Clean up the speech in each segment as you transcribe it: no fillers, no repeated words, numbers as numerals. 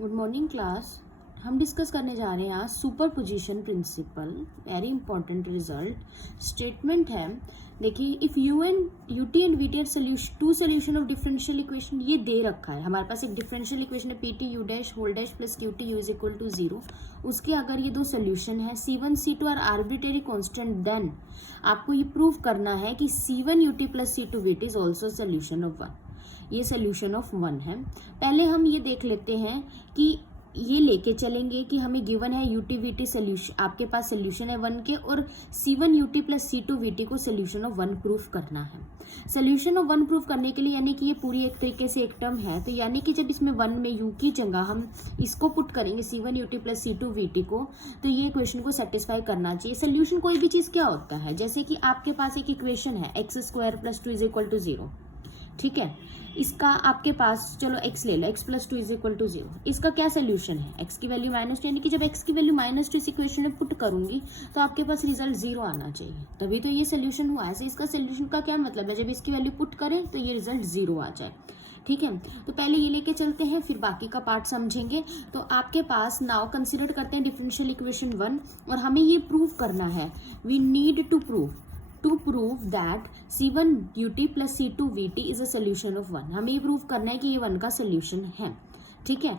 Good morning class. हम discuss करने जा रहे हैं आज super position principle, very important result statement है। देखिए, if you and ut and vt are solution to solution of differential equation, ये दे रखा है हमारे पास एक डिफरेंशियल इक्वेशन है pt u dash whole dash plus q t u is equal to 0। उसके अगर ये दो सोल्यूशन है C1 C2 are arbitrary constant, then आपको ये प्रूव करना है कि C1 UT plus C2 VT is also solution of 1। ये सोल्यूशन ऑफ 1 है। पहले हम ये देख लेते हैं कि ये लेके चलेंगे कि हमें गिवन है यूटी वीटी सोल्यूशन, आपके पास सोल्यूशन है 1 के, और C1 UT plus C2 VT को सोल्यूशन ऑफ 1 प्रूफ करना है। सोल्यूशन ऑफ 1 प्रूफ करने के लिए यानी कि ये पूरी एक तरीके से एक टर्म है, तो यानी कि जब इसमें 1 में u की जगह हम इसको पुट करेंगे C1 UT plus C2 VT को, तो ये इक्वेशन को सेटिस्फाई करना चाहिए। सोल्यूशन कोई भी चीज क्या होता है, जैसे कि आपके पास एक इक्वेशन है x² plus 2 is equal to 0, ठीक है। इसका आपके पास, चलो x ले लो, x plus 2 is equal to 0। इसका क्या सोल्यूशन है, x की वैल्यू -2, यानी कि जब x की वैल्यू -2 इस इक्वेशन में पुट करूंगी तो आपके पास रिजल्ट 0 आना चाहिए, तभी तो ये सोल्यूशन हुआ। ऐसे इसका सोल्यूशन का क्या मतलब है, जब इसकी वैल्यू पुट करें तो ये रिजल्ट 0 आ जाए, ठीक है। तो पहले ये लेके चलते हैं, फिर बाकी का पार्ट समझेंगे। तो आपके पास नाउ कंसिडर करते हैं डिफरेंशियल इक्वेशन 1, और हमें ये प्रूव करना है, we need to prove that C1 UT plus C2 VT is a solution of 1। हमें ये प्रूव करना है कि ये 1 का सोल्यूशन है, ठीक है।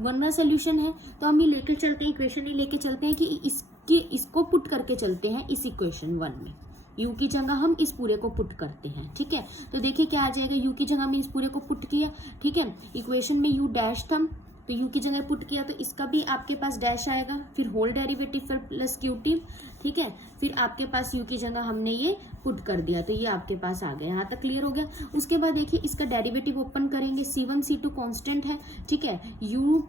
1 का सोल्यूशन है तो हम ये लेके चलते हैं, इक्वेशन ये लेके चलते हैं कि इसको पुट करके चलते हैं इस इक्वेशन 1 में। u की जगह हम इस पूरे को पुट करते हैं, ठीक है। तो देखिए क्या आ जाएगा, u की जगह हमने इस पूरे को पुट किया, ठीक है। इक्वेशन में u डैश था, तो u की जगह पुट किया तो इसका भी आपके पास डैश आएगा, फिर होल डेरिवेटिव फिर प्लस क्यूटी, ठीक है। फिर आपके पास u की जगह हमने ये पुट कर दिया, तो ये आपके पास आ गया। यहाँ तक क्लियर हो गया। उसके बाद देखिए इसका डेरिवेटिव ओपन करेंगे, C1 C2 कांस्टेंट है, ठीक है। u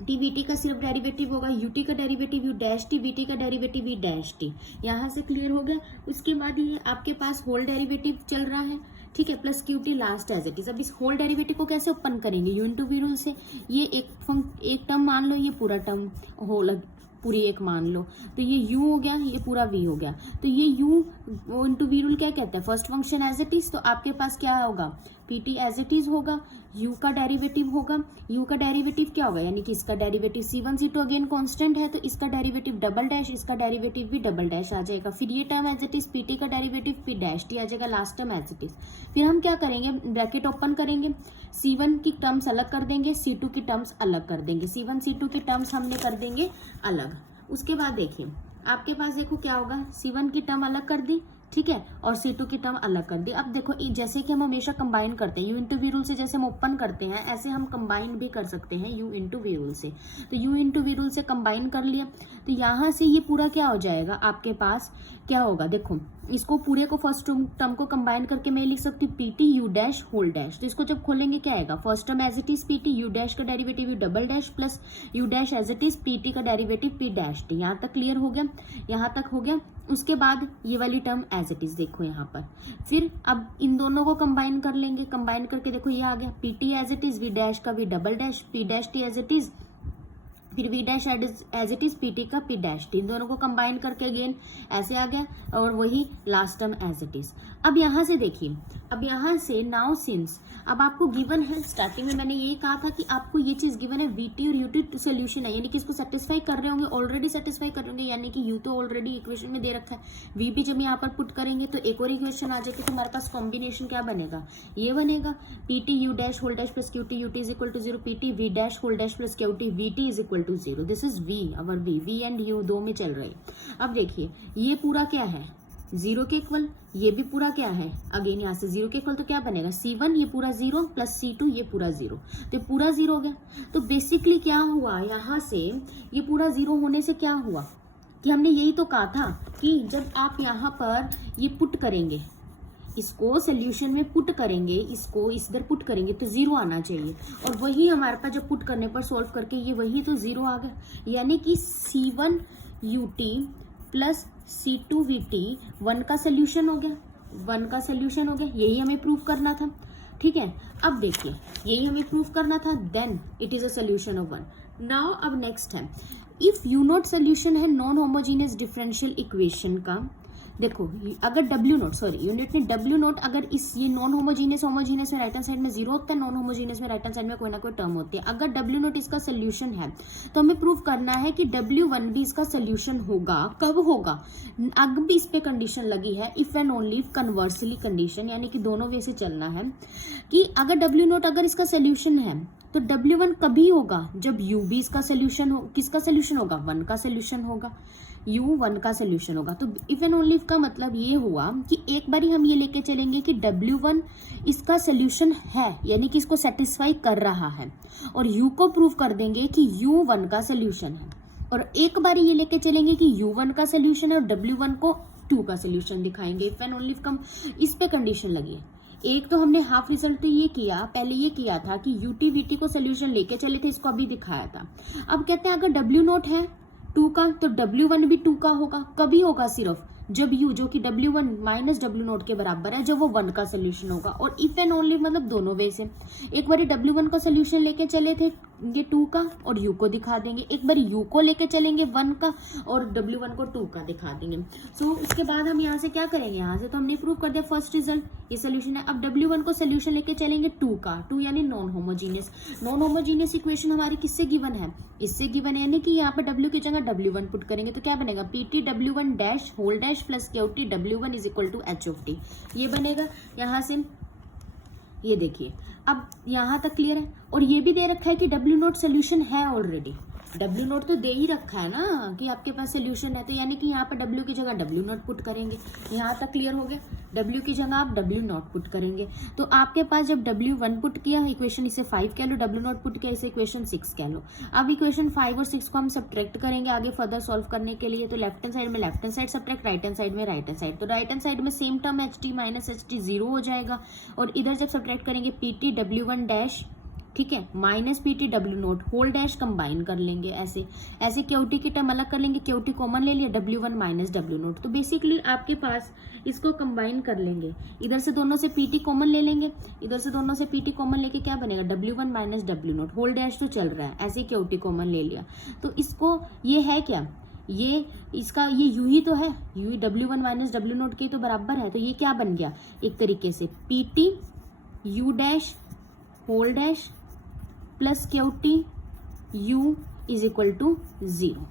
टी वीटी का सिर्फ डेरिवेटिव होगा, यूटी का derivative you dash T, VT का डेरिवेटिव वी डैश टी। यहाँ से क्लियर हो गया। उसके बाद ये आपके पास होल डेरिवेटिव चल रहा है, ठीक है, plus qt last as it is. अब इस होल डेरिवेटिव को कैसे ओपन करेंगे, यू इंटू वी रूल से। ये एक टर्म मान लो, ये पूरा टर्म होल पूरी एक मान लो, तो ये u हो गया, ये पूरा v हो गया। तो ये u इंटू वी रूल क्या कहता है, first function as it is. तो आपके पास क्या होगा, pt एज इट इज होगा, u का डेरिवेटिव होगा। u का डेरिवेटिव क्या होगा, यानी कि इसका derivative C1 C2 again constant है, तो इसका डेरिवेटिव डबल डैश, इसका डेरिवेटिव भी डबल डैश आ जाएगा। फिर ये term as it is, pt का डेरिवेटिव p डैश टी आ जाएगा, last term as it is. फिर हम क्या करेंगे, ब्रैकेट ओपन करेंगे, C1 की टर्म्स अलग कर देंगे, C2 की टर्म्स अलग कर देंगे, C1 C2 की टर्म्स हमने कर देंगे अलग। उसके बाद देखिए आपके पास देखो क्या होगा, C1 की टर्म अलग कर दी, ठीक है, और C2 की टर्म अलग कर दी। अब देखो जैसे कि हम हमेशा कंबाइन करते हैं, u इंटू वी रूल से जैसे हम ओपन करते हैं, ऐसे हम कंबाइन भी कर सकते हैं u इंटू वी रूल से। तो u इंटू वी रूल से कंबाइन कर लिया, तो यहाँ से ये पूरा क्या हो जाएगा, आपके पास क्या होगा, देखो इसको पूरे को फर्स्ट टर्म को कंबाइन करके मैं लिख सकती हूँ pt u dash whole dash. तो इसको जब खोलेंगे क्या आएगा, first term as it is pt u dash का derivative u double dash plus u dash as it is pt का डेरिवेटिव p डैश t। यहाँ तक क्लियर हो गया, यहाँ तक हो गया। उसके बाद ये वाली टर्म एज इट इज देखो यहाँ पर। फिर अब इन दोनों को कंबाइन कर लेंगे, कंबाइन करके देखो ये आ गया pt as it is, v dash का v double dash, p dash t as it is, फिर v dash as it is pt का p डैश टी। इन दोनों को कंबाइन करके अगेन ऐसे आ गया, और वही last term as it is. अब यहाँ से देखिए, अब यहाँ से नाउ सिंस अब आपको गिवन है, स्टार्टिंग में मैंने यही कहा था कि आपको ये चीज गिवन है, वीटी और यूटी सोल्यूशन है, यानी कि इसको सेटिस्फाई कर रहे होंगे, ऑलरेडी सेटिस्फाई कर रहे होंगे, यानी कि यू तो ऑलरेडी इक्वेशन में दे रखा है, वी भी जब यहाँ पर पुट करेंगे तो एक और इक्वेशन आ जाती है। तो हमारे पास कॉम्बिनेशन क्या बनेगा, ये बनेगा pt u dash whole dash plus qt ut is equal to 0, pt v dash whole dash plus qt vt is equal to 0। This is v, our v and u दो में चल रहे हैं। अब देखिए ये पूरा क्या है, 0 के इक्वल, ये भी पूरा क्या है, अगेन यहाँ से 0 के इक्वल, तो क्या बनेगा C1 ये पूरा 0 प्लस C2 ये पूरा 0, तो पूरा 0 हो गया। तो बेसिकली क्या हुआ, यहाँ से ये पूरा 0 होने से क्या हुआ कि हमने यही तो कहा था कि जब आप यहाँ पर ये पुट करेंगे, इसको सोल्यूशन में पुट करेंगे, इसको इधर पुट करेंगे तो 0 आना चाहिए, और वही हमारे पास जब पुट करने पर सॉल्व करके ये वही तो 0 आ गया, यानी कि C1 UT plus C2 VT 1 का सोल्यूशन हो गया, 1 का सोल्यूशन हो गया। यही हमें प्रूव करना था, ठीक है। अब देखिए यही हमें प्रूव करना था, then it is a solution of 1। Now अब नेक्स्ट है, इफ यू नॉट सोल्यूशन है नॉन होमोजीनियस डिफरेंशियल इक्वेशन का, देखो अगर डब्ल्यू नोट, सॉरी यूनिट में डब्ल्यू नोट अगर इस ये नॉन होमोजीनियस होमोजीनियस में राइट हैंड साइड में 0 होता है, नॉन होमोजीनियस में राइट हैंड साइड में कोई ना कोई टर्म होती है। अगर डब्ल्यू नोट इसका सोल्यूशन है तो हमें प्रूव करना है कि W1 भी इसका सोल्यूशन होगा। कब होगा? अब भी इस पे कंडीशन लगी है, if and only conversely condition, यानी कि दोनों वे से चलना है कि अगर डब्ल्यू नोट अगर इसका सोल्यूशन है तो W1 कभी होगा जब U भी इसका सोल्यूशन हो। किसका सोल्यूशन होगा? 1 का सोल्यूशन होगा, U1 का सोल्यूशन होगा। तो इफ एंड ओनली का मतलब ये हुआ कि एक बारी हम ये लेके चलेंगे कि W1 इसका सोल्यूशन है, यानी कि इसको सेटिस्फाई कर रहा है, और U को प्रूव कर देंगे कि U1 का सोल्यूशन है। और एक बारी ये लेके चलेंगे कि U1 का सोल्यूशन है और W1 को 2 का सोल्यूशन दिखाएंगे। इफ एंड ओनली कम इस पे कंडीशन लगी है। एक तो हमने हाफ रिजल्ट तो ये किया, पहले ये किया था कि UT-VT को सोल्यूशन लेके चले थे, इसको अभी दिखाया था। अब कहते हैं अगर W नोट है 2 का तो W1 भी 2 का होगा। कभी होगा? सिर्फ जब U जो कि W1 माइनस W नोट के बराबर है, जब वो 1 का सोल्यूशन होगा। और इफ एंड ओनली मतलब दोनों वे से, एक बार W1 का सोल्यूशन लेके चले थे ये 2 का और U को दिखा देंगे, एक बार U को लेके चलेंगे 1 का और W1 को 2 का दिखा देंगे। सो उसके बाद हम यहाँ से क्या करेंगे? यहाँ से तो हमने प्रूव कर दिया फर्स्ट रिजल्ट, ये सोल्यूशन है। अब W1 को सोल्यूशन लेके चलेंगे 2 का, 2 यानी non homogeneous. Non homogeneous equation हमारी किससे गिवन है? इससे गिवन है, यानी कि यहाँ पर W की जगह W1 पुट करेंगे तो क्या बनेगा? PT W1 dash whole dash plus QT W1 is equal to H of T, ये बनेगा। यहाँ से ये देखिए, अब यहाँ तक क्लियर है। और ये भी दे रखा है कि W नोट सोल्यूशन है ऑलरेडी। W नोट तो दे ही रखा है ना कि आपके पास सोल्यूशन है, तो यानी कि यहाँ पर W की जगह W नोट पुट करेंगे। यहाँ तक क्लियर हो गया? W की जगह आप W नोट पुट करेंगे तो आपके पास जब W1 पुट किया इक्वेशन इसे 5 कह लो, W नोट पुट किया इसे इक्वेशन 6 कह लो। अब इक्वेशन 5 और 6 को हम सब्ट्रैक्ट करेंगे आगे फर्दर सॉल्व करने के लिए। तो लेफ्ट हैंड साइड में left hand side subtract, right hand side में राइट हैंड साइड। तो राइट हैंड साइड में same term HT minus HT 0 हो जाएगा, और इधर जब सब्ट्रैक्ट करेंगे PT W1 डैश, ठीक है, minus PT W naught whole dash combine कर लेंगे। ऐसे ऐसे QT की टर्म अलग कर लेंगे, QT कॉमन ले लिया, W1 माइनस W नोट। तो बेसिकली आपके पास इसको कंबाइन कर लेंगे, इधर से दोनों से PT कॉमन ले लेंगे, इधर से दोनों से PT कॉमन लेके क्या बनेगा? W1 minus W naught whole dash तो चल रहा है, ऐसे QT कॉमन ले लिया। तो इसको ये है क्या? ये इसका ये U ही तो है, U W1 minus W note के तो बराबर है। तो ये क्या बन गया एक तरीके से? PT U dash whole dash plus QT U is equal to 0।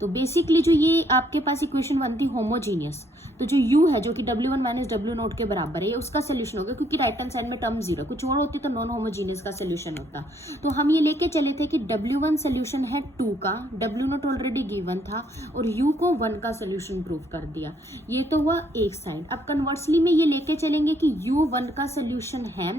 तो बेसिकली जो ये आपके पास इक्वेशन बनती होमोजीनियस, तो जो U है जो कि W1 माइनस W नोट के बराबर है, ये उसका सोल्यूशन होगा, क्योंकि राइट हैंड साइड में टर्म 0 कुछ और होती तो नॉन होमोजीनियस का सोल्यूशन होता। तो हम ये लेके चले थे कि W1 सोल्यूशन है 2 का, W नोट ऑलरेडी गिवन था, और U को 1 का सोल्यूशन प्रूव कर दिया। ये तो हुआ एक साइड। अब कन्वर्सली में ये लेके चलेंगे कि U 1 का सोल्यूशन है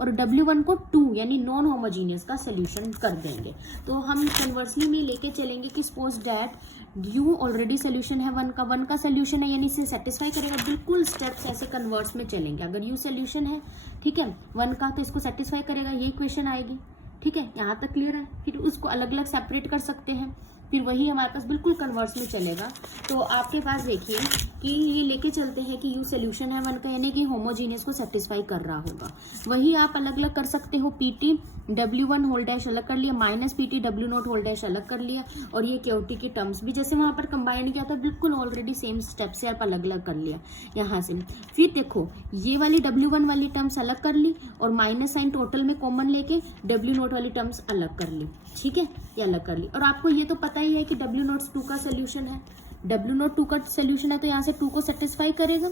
और W1 को 2 यानी नॉन होमोजीनियस का सोल्यूशन कर देंगे। तो हम कन्वर्सली में लेके चलेंगे कि suppose that U already solution है 1 का सोल्यूशन है, यानी इसे सेटिस्फाई करेगा। बिल्कुल स्टेप्स ऐसे कन्वर्स में चलेंगे। अगर U सोल्यूशन है, ठीक है, 1 का, तो इसको सेटिस्फाई करेगा, ये इक्वेशन आएगी। ठीक है, यहाँ तक क्लियर है। फिर उसको अलग अलग सेपरेट कर सकते हैं, फिर वही हमारे पास बिल्कुल कन्वर्स में चलेगा। तो आपके पास देखिए कि ये लेके चलते हैं कि U सोल्यूशन है 1 का, यानी कि होमोजीनियस को सेटिस्फाई कर रहा होगा। वही आप अलग अलग कर सकते हो, PT W1 होल डैश अलग कर लिया, minus PT W naught whole dash अलग कर लिया, और ये QT की टर्म्स भी जैसे वहां पर कंबाइन किया था बिल्कुल ऑलरेडी सेम स्टेप से आप अलग अलग कर लिया यहाँ से। फिर देखो ये वाली W1 वाली टर्म्स अलग कर ली, और माइनस साइन टोटल में कॉमन लेके W नोट वाली टर्म्स अलग कर ली। ठीक है, ये अलग कर ली। और आपको ये तो पता ही है कि W नोट 2 का सोल्यूशन है, W नोट 2 का सोल्यूशन है, तो यहाँ से 2 को सेटिस्फाई करेगा।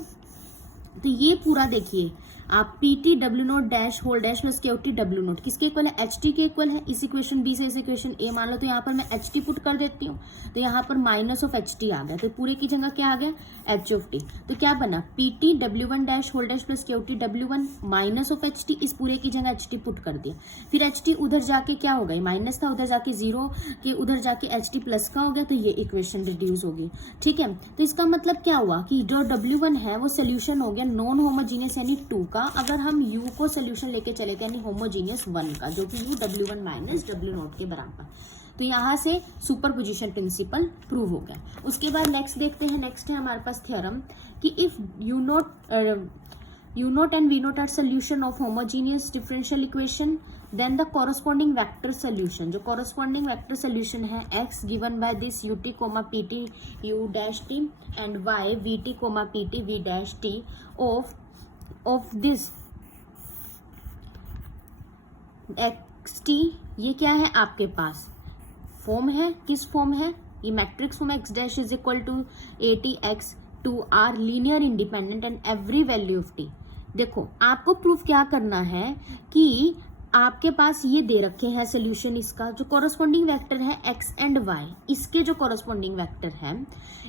तो ये पूरा देखिए आप PT W naught dash whole dash plus QT W naught किसके इक्वल है? HT के इक्वल है। इस इक्वेशन B से इस इक्वेशन A मान लो, तो यहाँ पर मैं HT पुट कर देती हूँ, तो यहाँ पर माइनस ऑफ HT आ गया, तो पूरे की जगह क्या आ गया? H of T। तो क्या बना? PT W1 dash whole dash plus QT W1 minus of HT, इस पूरे की जगह HT पुट कर दिया। फिर HT उधर जाके क्या हो गई? माइनस था, उधर जाके 0 के उधर जाके HT प्लस का हो गया, तो ये इक्वेशन रिड्यूस होगी। ठीक है, तो इसका मतलब क्या हुआ कि जो W1 है वो सोल्यूशन हो गया नॉन होमोजीनियस यानी 2 का, अगर हम U को सोल्यूशन लेके चले गए यानी होमोजीनियस 1 का, जो कि U W1 minus W note के बराबर। तो यहाँ से सुपरपोजिशन प्रिंसिपल प्रूव हो गया। उसके बाद नेक्स्ट देखते हैं, नेक्स्ट है हमारे पास थ्योरम कि if U naught and V naught are solution of homogeneous differential equation then the corresponding vector solution, जो कॉरस्पॉन्डिंग वेक्टर सोल्यूशन है x given by this ut comma pt u dash t and y vt comma pt v dash t of this xt, ये क्या है आपके पास form है, किस form है ये matrix form x dash is equal to ATX two are linear independent and every value of t। देखो आपको प्रूफ क्या करना है कि आपके पास ये दे रखे हैं सोल्यूशन, इसका जो कॉरस्पॉन्डिंग वेक्टर है x एंड y, इसके जो कॉरस्पॉन्डिंग वेक्टर है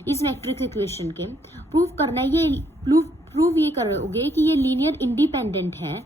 इस मैट्रिक्स इक्वेशन के प्रूफ करना है, ये प्रूफ ये करोगे कि ये लीनियर इंडिपेंडेंट है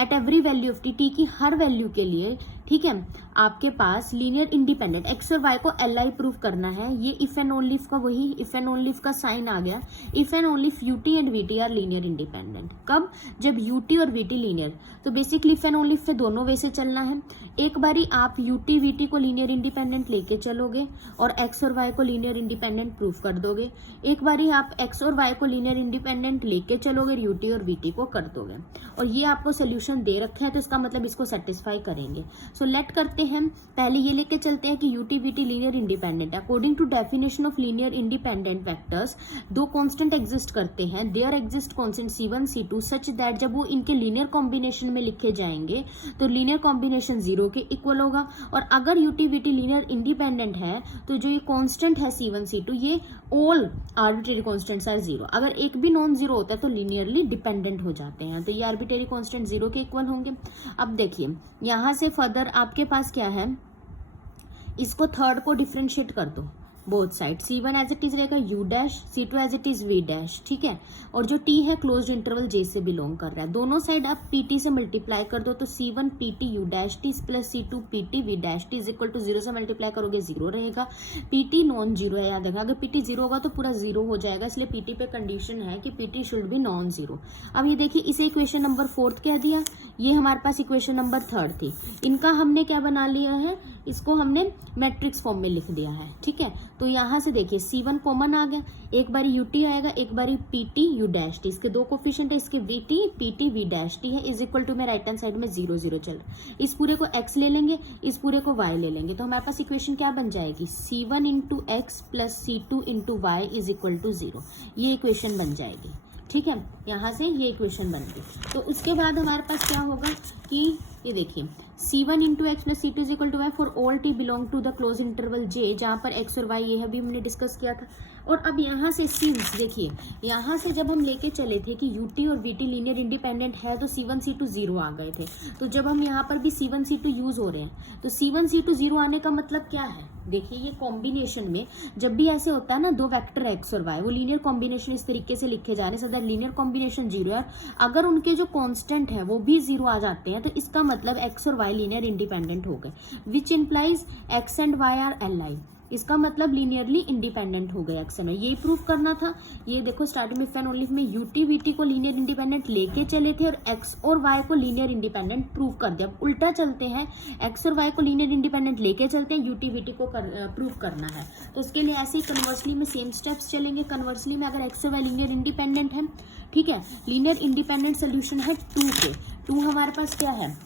at every value of t की हर वैल्यू के लिए, ठीक है। आपके पास लीनियर इंडिपेंडेंट x और y को li प्रूफ करना है, ये इफ एंड ओनली इफ का वही इफ एंड ओनली इफ का साइन आ गया, if and only if ut and vt are linear independent. कब? जब ut और vt लीनियर, तो basically if and only if से दोनों वे से चलना है। एक बारी आप ut vt को लीनियर इंडिपेंडेंट लेके चलोगे और x और y को लीनियर इंडिपेंडेंट प्रूफ कर दोगे, एक बारी आप x और y को लीनियर इंडिपेंडेंट लेके चलोगे ut और vt को कर दोगे, और ये आपको सोल्यूशन दे रखे हैं तो इसका मतलब इसको सेटिस्फाई करेंगे। सो लेट करते हैं, पहले ये लेके चलते हैं कि ut vt लीनियर इंडिपेंडेंट है। According to definition of linear independent vectors, दो कांस्टेंट एग्जिस्ट करते हैं, there exist constant c1 c2 such that जब वो इनके लीनियर कॉम्बिनेशन में लिखे जाएंगे तो लीनियर कॉम्बिनेशन 0 के इक्वल होगा, और अगर ut vt लीनियर इंडिपेंडेंट है तो जो ये कांस्टेंट है c1 c2 ये ऑल आर्बिट्रेरी कांस्टेंट्स आर 0। अगर एक भी नॉन जीरो होता है तो लीनियरली डिपेंडेंट हो जाते हैं, तो ये आर्बिट्रेरी कांस्टेंट 0 के इक्वल होंगे। अब देखिए यहां से फर्दर आपके पास क्या है, इसको थर्ड को डिफरेंशिएट कर दो both side, c1 as it is रहेगा u dash, c2 as it is v dash, ठीक है। और जो t है क्लोज्ड इंटरवल j से बिलोंग कर रहा है, दोनों साइड आप pt से मल्टीप्लाई कर दो तो c1 pt u dash t plus c2 pt v dash t is equal to 0 से मल्टीप्लाई करोगे 0 रहेगा। pt नॉन जीरो है, याद रखना अगर pt 0 होगा तो पूरा 0 हो जाएगा, इसलिए pt पे कंडीशन है कि pt should be non zero. अब ये देखिए इसे इक्वेशन नंबर 4 कह दिया, ये हमारे पास इक्वेशन नंबर 3 थी, इनका हमने क्या बना लिया है, इसको हमने मैट्रिक्स फॉर्म में लिख दिया है, ठीक है। तो यहाँ से देखिए c1 कॉमन आ गया, एक बारी ut आएगा, एक बारी pt u डैश t, इसके दो कोफिशिएंट है, इसके vt pt v dash t है, इज इक्वल टू में राइट हैंड साइड में 0 0 चल रहा है, इस पूरे को x ले लेंगे, इस पूरे को y ले लेंगे, तो हमारे पास इक्वेशन क्या बन जाएगी, c1 into x plus c2 into y is equal to 0, ये इक्वेशन बन जाएगी, ठीक है। यहाँ से ये इक्वेशन बन गई। तो उसके बाद हमारे पास क्या होगा कि ये देखिए c1 into x plus c2 is equal to y for all t belong to the close interval j, जहाँ पर x और y ये अभी हमने डिस्कस किया था। और अब यहाँ से सिंस देखिए यहाँ से जब हम लेके चले थे कि ut और vt लीनियर इंडिपेंडेंट है तो c1 c2 0 आ गए थे, तो जब हम यहाँ पर भी c1 c2 यूज हो रहे हैं तो c1 c2 0 आने का मतलब क्या है, देखिए ये कॉम्बिनेशन में जब भी ऐसे होता है ना दो वेक्टर x और y, वो लीनियर कॉम्बिनेशन इस तरीके से लिखे जा रहे हैं सो दैट लीनियर कॉम्बिनेशन 0 है, अगर उनके जो कांस्टेंट है वो भी 0 आ जाते हैं तो इसका मतलब x और y लीनियर इंडिपेंडेंट हो गए, which implies x and y are li, इसका मतलब लीनियरली इंडिपेंडेंट हो गए एक्स में, यही प्रूफ करना था। ये देखो स्टार्टिंग में फैन ओनली में ut vt को लीनियर इंडिपेंडेंट लेके चले थे और x और y को लीनियर इंडिपेंडेंट प्रूफ कर दिया। अब उल्टा चलते हैं, x और y को लीनियर इंडिपेंडेंट लेके चलते हैं, ut vt को प्रूफ करना है, तो इसके लिए ऐसे ही कन्वर्सली में सेम स्टेप्स चलेंगे। कन्वर्सली में अगर x और y लीनियर इंडिपेंडेंट है, ठीक है, लीनियर इंडिपेंडेंट सोल्यूशन है 2 पे, 2 हमारे पास क्या है,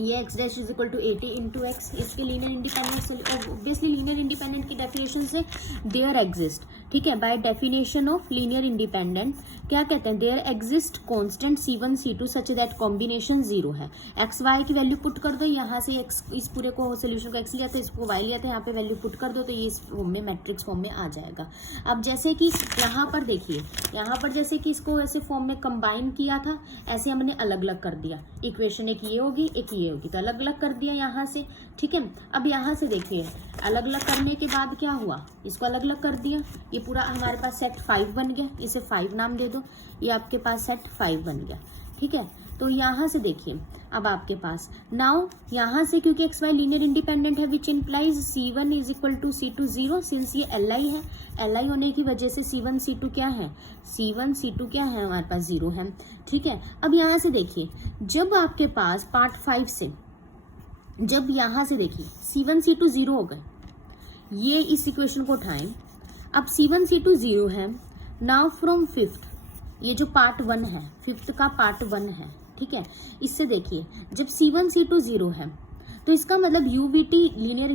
ये x dash is equal to 80 into X, इसके linear independent obviously linear independent की डेफिनेशन से देयर एग्जिस्ट, ठीक है, by definition of linear independent क्या कहते हैं, there exist constant c1 c2 such that combination 0 है। x y की वैल्यू पुट कर दो, यहाँ से x इस पूरे को सोल्यूशन को x लिया था, इसको y लिया था, यहाँ पे वैल्यू पुट कर दो तो ये इस फॉर्म में मैट्रिक्स फॉर्म में आ जाएगा। अब जैसे कि यहाँ पर देखिए, यहाँ पर जैसे कि इसको ऐसे फॉर्म में कंबाइन किया था, ऐसे हमने अलग अलग कर दिया, इक्वेशन एक ये होगी एक ये होगी, तो अलग अलग कर दिया यहाँ से, ठीक है। अब यहाँ से देखिए अलग अलग करने के बाद क्या हुआ, इसको अलग अलग कर दिया, ये पूरा हमारे पास सेट 5 बन गया, इसे 5 नाम दे दो, ये आपके पास सेट 5 बन गया, ठीक है। तो यहाँ से देखिए अब आपके पास नाउ यहाँ से क्योंकि एक्स वाई लीनियर इंडिपेंडेंट है which implies c1 is equal to c2 0, since ये li है, li होने की वजह से c1 c2 क्या है, c1 c2 क्या है हमारे पास 0 है, ठीक है। अब यहाँ से देखिए जब आपके पास पार्ट 5 से जब यहाँ से देखिए c1 c2 0 हो गए, ये इस इक्वेशन को उठाएं, अब c1 c2 0 है, नाउ फ्रॉम फिफ्थ, ये जो पार्ट 1 है, फिफ्थ का पार्ट 1 है, ठीक है। इससे देखिए जब C1 C2 0 है तो इसका मतलब UVT लीनियर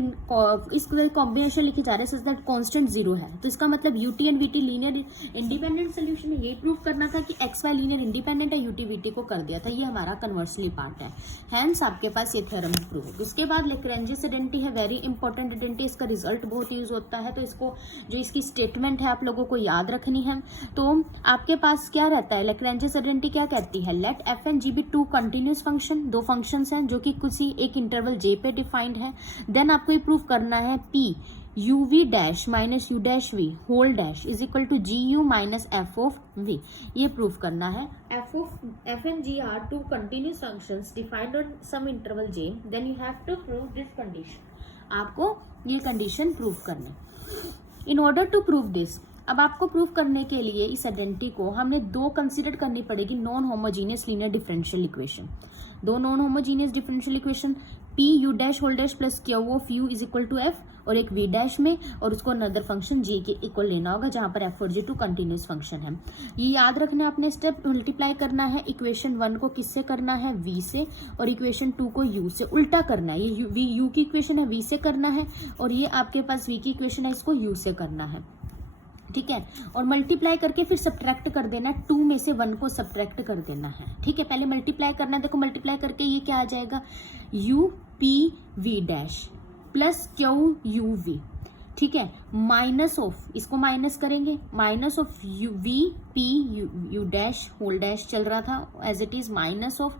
इसको कॉम्बिनेशन लिखे जा रहे हैं सच दैट कांस्टेंट 0 है, तो इसका मतलब UT and VT linear independent solution है। ये प्रूव करना था कि XY लीनियर इंडिपेंडेंट है, UT VT को कर दिया था, ये हमारा कन्वर्सली पार्ट है। हैंस आपके पास ये थ्योरम प्रूव होगा। उसके बाद लैग्रेंजेस आइडेंटिटी है, वेरी इंपॉर्टेंट आइडेंटिटी, इसका रिजल्ट बहुत यूज होता है, तो इसको जो इसकी स्टेटमेंट है आप लोगों को याद रखनी है। तो आपके पास क्या रहता है, लैग्रेंजेस आइडेंटिटी क्या कहती है, let f and g be two continuous function, दो फंक्शंस हैं जो कि किसी एक इंटरवल जे पे डिफाइंड है। देन आपको ये प्रूव करना है p u v dash minus you dash we whole dash is equal to g you minus F of we, ये प्रूव करना है। F and g are two continuous functions defined on some interval j, then you have to prove this condition, आपको ये condition prove करना। In order to prove this, अब आपको prove करने के लिए इस आइडेंटिटी को हमने दो कंसीडर करनी पड़ेगी non homogeneous linear differential equation. दो non homogeneous differential equation P you dash whole dash plus Q of U is equal to F और एक वी डैश में, और उसको अनदर फंक्शन जी के इक्वल लेना होगा जहां पर एफ और जी टू कंटिन्यूस फंक्शन है। ये याद रखना है, अपने स्टेप मल्टीप्लाई करना है इक्वेशन 1 को किससे करना है, वी से, और इक्वेशन 2 को यू से, उल्टा करना है। ये यू की इक्वेशन है वी से करना है, और ये आपके पास वी की इक्वेशन है इसको यू से करना है, ठीक है। और मल्टीप्लाई करके फिर सब्ट्रैक्ट कर देना है, 2 में से 1 को सब्ट्रैक्ट कर देना है, ठीक है। पहले मल्टीप्लाई करना है, देखो मल्टीप्लाई करके ये क्या आ जाएगा, U P V dash plus Q U V, ठीक है, माइनस ऑफ, इसको माइनस करेंगे, minus of U V P you dash whole dash चल रहा था as it is, minus of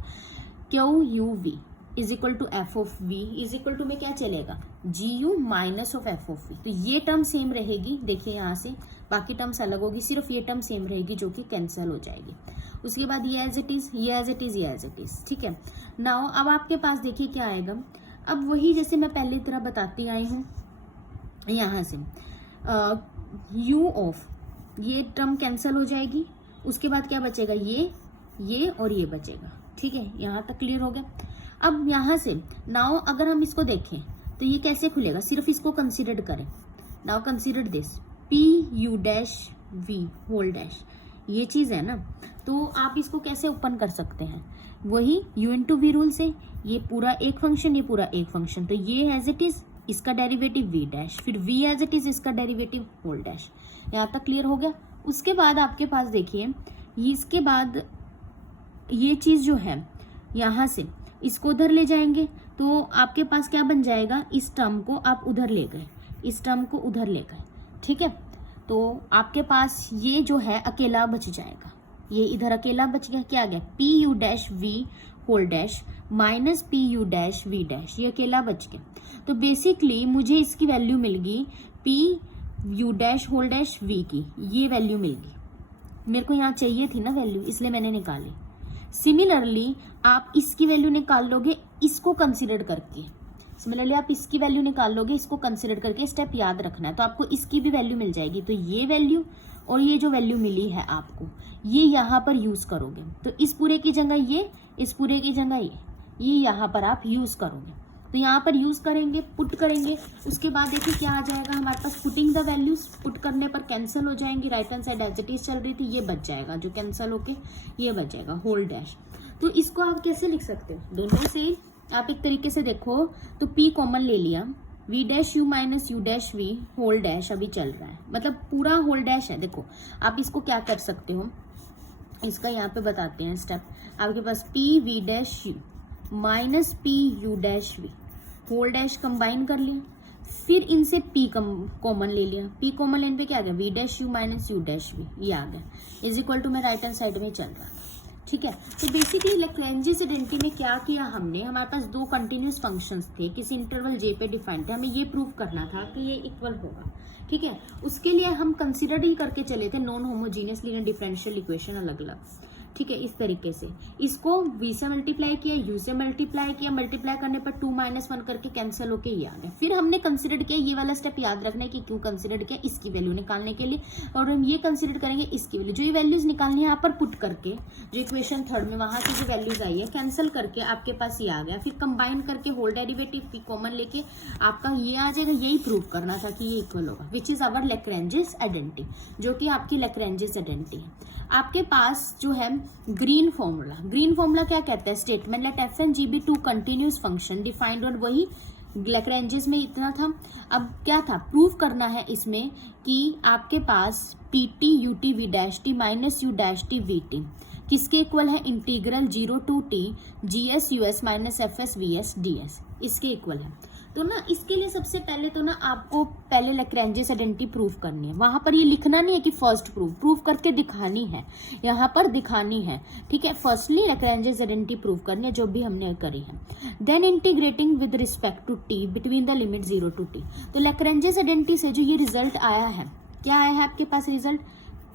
Q U V is equal to F of V is equal to में क्या चलेगा, G you minus of F of V. तो ये term same रहेगी, देखिए यहाँ से बाकी टर्म्स अलग होगी, सिर्फ ये टर्म सेम रहेगी जो कि कैंसिल हो जाएगी। उसके बाद ये एज इट इज, ये एज इट इज, ये एज इट इज, ठीक है। नाउ अब आपके पास देखिए क्या आएगा, अब वही जैसे मैं पहले तरह बताती आई हूँ, यहाँ से यू ऑफ, ये टर्म कैंसिल हो जाएगी, उसके बाद क्या बचेगा, ये और ये बचेगा, ठीक है। यहाँ तक क्लियर हो गया। अब यहाँ से नाउ अगर हम इसको देखें तो ये कैसे खुलेगा, सिर्फ इसको कंसीडर करें। Now consider this p you dash we whole dash, ये चीज है ना, तो आप इसको कैसे ओपन कर सकते हैं, वही यू इनटू वी रूल से, ये पूरा एक फंक्शन, ये पूरा एक फंक्शन, तो ये एज इट इज इसका डेरिवेटिव वी डैश, फिर वी एज इट इज इसका डेरिवेटिव होल डैश। यहाँ तक क्लियर हो गया। उसके बाद आपके पास देखिए इसके बाद ये चीज जो है यहाँ से इसको उधर ले जाएंगे तो आपके पास क्या बन जाएगा, इस टर्म को आप उधर ले गए, इस टर्म को उधर ले गए, ठीक है। तो आपके पास ये जो है अकेला बच जाएगा, ये इधर अकेला बच गया, क्या आ गया, p you dash we whole dash minus p you dash v dash, ये अकेला बच गया। तो बेसिकली मुझे इसकी वैल्यू मिल गई p you dash whole dash v की, ये वैल्यू मिल गई, मेरे को यहाँ चाहिए थी ना वैल्यू, इसलिए मैंने निकाली। सिमिलरली आप इसकी वैल्यू निकाल लोगे इसको कंसीडर करके, सिमिलरली आप इसकी वैल्यू निकाल लोगे इसको कंसीडर करके, स्टेप याद रखना है, तो आपको इसकी भी वैल्यू मिल जाएगी। तो ये वैल्यू और ये जो वैल्यू मिली है आपको, ये यहाँ पर यूज करोगे, तो इस पूरे की जगह ये, इस पूरे की जगह ये यहाँ पर आप यूज करोगे, तो यहाँ पर यूज करेंगे, पुट करेंगे। उसके बाद देखिए क्या आ जाएगा हमारे पास, पुटिंग द वैल्यूज, पुट करने पर कैंसिल हो जाएंगी, right hand side as it is चल रही थी, ये बच जाएगा, जो कैंसिल होके ये बच जाएगा होल डैश। तो इसको आप कैसे लिख सकते हो, दोनों से आप एक तरीके से देखो तो P कॉमन ले लिया, v dash you minus you dash we whole dash अभी चल रहा है, मतलब पूरा होल डैश है। देखो आप इसको क्या कर सकते हो, इसका यहाँ पे बताते हैं स्टेप, आपके पास P v dash you minus P u dash we whole dash combine कर लिया, फिर इनसे P कॉमन ले लिया, P कॉमन लेने पे क्या आ गया, v dash you minus you dash v, ये आ गया, इज इक्वल टू में राइट हैंड साइड में चल रहा था, ठीक है। तो बेसिकली लैग्रेंजेस आइडेंटिटी में क्या किया हमने, हमारे पास दो कंटिन्यूस फंक्शंस थे, किसी इंटरवल जे पे डिफाइंड थे, हमें ये प्रूव करना था कि ये इक्वल होगा, ठीक है। उसके लिए हम कंसिडर ही करके चले थे non homogeneous linear differential equation अलग अलग, ठीक है। इस तरीके से इसको v से मल्टीप्लाई किया, u से मल्टीप्लाई किया, मल्टीप्लाई करने पर 2 - 1 करके कैंसिल होके ये आ गया। फिर हमने कंसिडर किया, ये वाला स्टेप याद रखना है कि क्यों कंसिडर किया, इसकी वैल्यू निकालने के लिए, और हम ये कंसिडर करेंगे इसकी वैल्यू, जो ये वैल्यूज निकालनी है यहाँ पर पुट करके, जो इक्वेशन 3 में वहां से जो वैल्यूज आई है कैंसिल करके आपके पास ये आ गया, फिर कंबाइन करके होल डेरिवेटिव p कॉमन लेके आपका ये आ जाएगा। यही प्रूव करना था कि ये इक्वल होगा, which is our Lagrange's identity, जो कि आपकी लैग्रेंजेस आइडेंटिटी है। आपके पास जो है ग्रीन फॉर्मूला, ग्रीन फॉर्मूला क्या कहता है, statement let f n g be two continuous function defined और वही लैग्रेंजेस में इतना था। अब क्या था, प्रूव करना है इसमें कि आपके पास P T U T V dash T minus you dash T V T किसके इक्वल है, integral 0 to T G S U S minus F S V S D S, इसके इक्वल है। तो ना इसके लिए सबसे पहले तो ना आपको पहले लैग्रेंजेस आइडेंटिटी प्रूव करनी है। वहां पर ये लिखना नहीं है कि फर्स्ट प्रूव करके दिखानी है, यहाँ पर दिखानी है, ठीक है। फर्स्टली लैग्रेंजेस आइडेंटिटी प्रूव करनी है जो भी हमने करी है। Then integrating with respect to T between the limit 0 to T. तो लैग्रेंजेस आइडेंटिटी से जो ये रिजल्ट आया है, क्या आया है आपके पास result,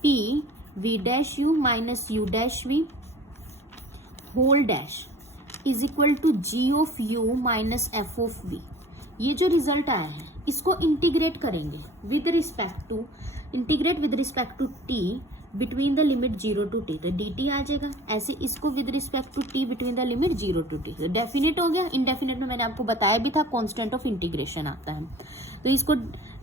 P V dash you minus you dash we whole dash is equal to G of U minus F of we. ये जो रिजल्ट आया है इसको इंटीग्रेट करेंगे with respect to, integrate with respect to T between the limit 0 to T, तो D T आ जाएगा। ऐसे इसको with respect to T between the limit 0 to T, तो डेफिनेट हो गया। इनडेफिनेट में मैंने आपको बताया भी था कांस्टेंट ऑफ इंटीग्रेशन आता है। तो इसको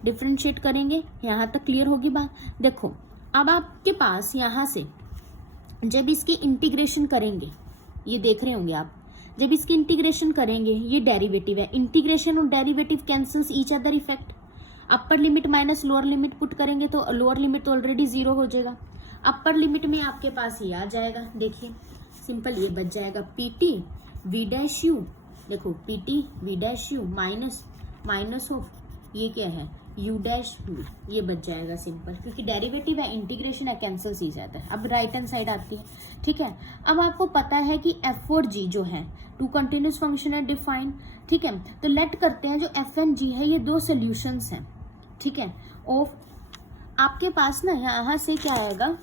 डिफ्रेंशिएट करेंगे, यहाँ तक क्लियर होगी बात। देखो अब आपके पास यहाँ से जब इसकी इंटीग्रेशन करेंगे, ये देख रहे होंगे आप, जब इसकी इंटीग्रेशन करेंगे, ये डेरिवेटिव है, इंटीग्रेशन और derivative cancels each other effect. Upper limit minus lower limit put करेंगे तो लोअर लिमिट तो ऑलरेडी 0 हो जाएगा, अपर लिमिट में आपके पास ये आ जाएगा, देखिए सिंपल ये बच जाएगा P T V dash U, देखो P T V dash you minus minus of ये क्या है यू डैश वी, ये बच जाएगा सिंपल, क्योंकि डेरिवेटिव है, इंटीग्रेशन है, कैंसिल ही जाता है। अब राइट हैंड साइड आती है, ठीक है। अब आपको पता है कि एफ और जी जो है टू कंटिन्यूस फंक्शन है डिफाइन, ठीक है। तो लेट करते हैं जो एफ एंड जी है ये दो सोल्यूशंस हैं, ठीक है। ऑफ आपके पास ना यहाँ से क्या आएगा,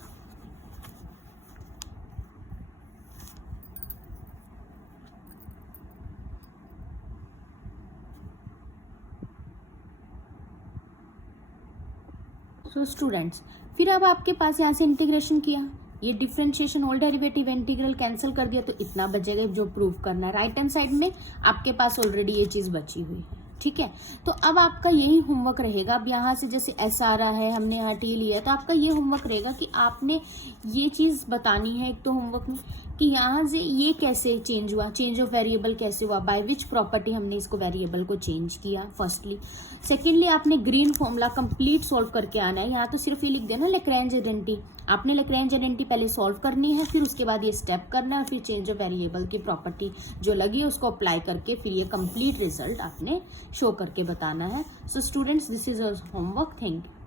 सो स्टूडेंट्स फिर अब आपके पास यहाँ से इंटीग्रेशन किया, ये differentiation all derivative integral cancel कर दिया, तो इतना बचेगा जो प्रूव करना है। राइट हैंड साइड में आपके पास ऑलरेडी ये चीज बची हुई है, ठीक है। तो अब आपका यही होमवर्क रहेगा। अब यहाँ से जैसे एस आ रहा है, हमने यहाँ टी लिया, तो आपका ये होमवर्क रहेगा कि आपने ये चीज बतानी है एक तो होमवर्क में कि यहाँ से ये कैसे चेंज हुआ, चेंज ऑफ वेरिएबल कैसे हुआ, बाय विच प्रॉपर्टी हमने इसको वेरिएबल को चेंज किया फर्स्टली। सेकेंडली आपने ग्रीन फॉर्मूला कंप्लीट सॉल्व करके आना है। यहाँ तो सिर्फ ये लिख देना लैग्रेंज आइडेंटिटी, आपने लैग्रेंज आइडेंटिटी पहले सॉल्व करनी है, फिर उसके बाद ये स्टेप करना है, फिर चेंज ऑफ वेरिएबल की प्रॉपर्टी जो लगी है उसको अप्लाई करके फिर ये कंप्लीट रिजल्ट आपने शो करके बताना है। So students this is our homework, thank you.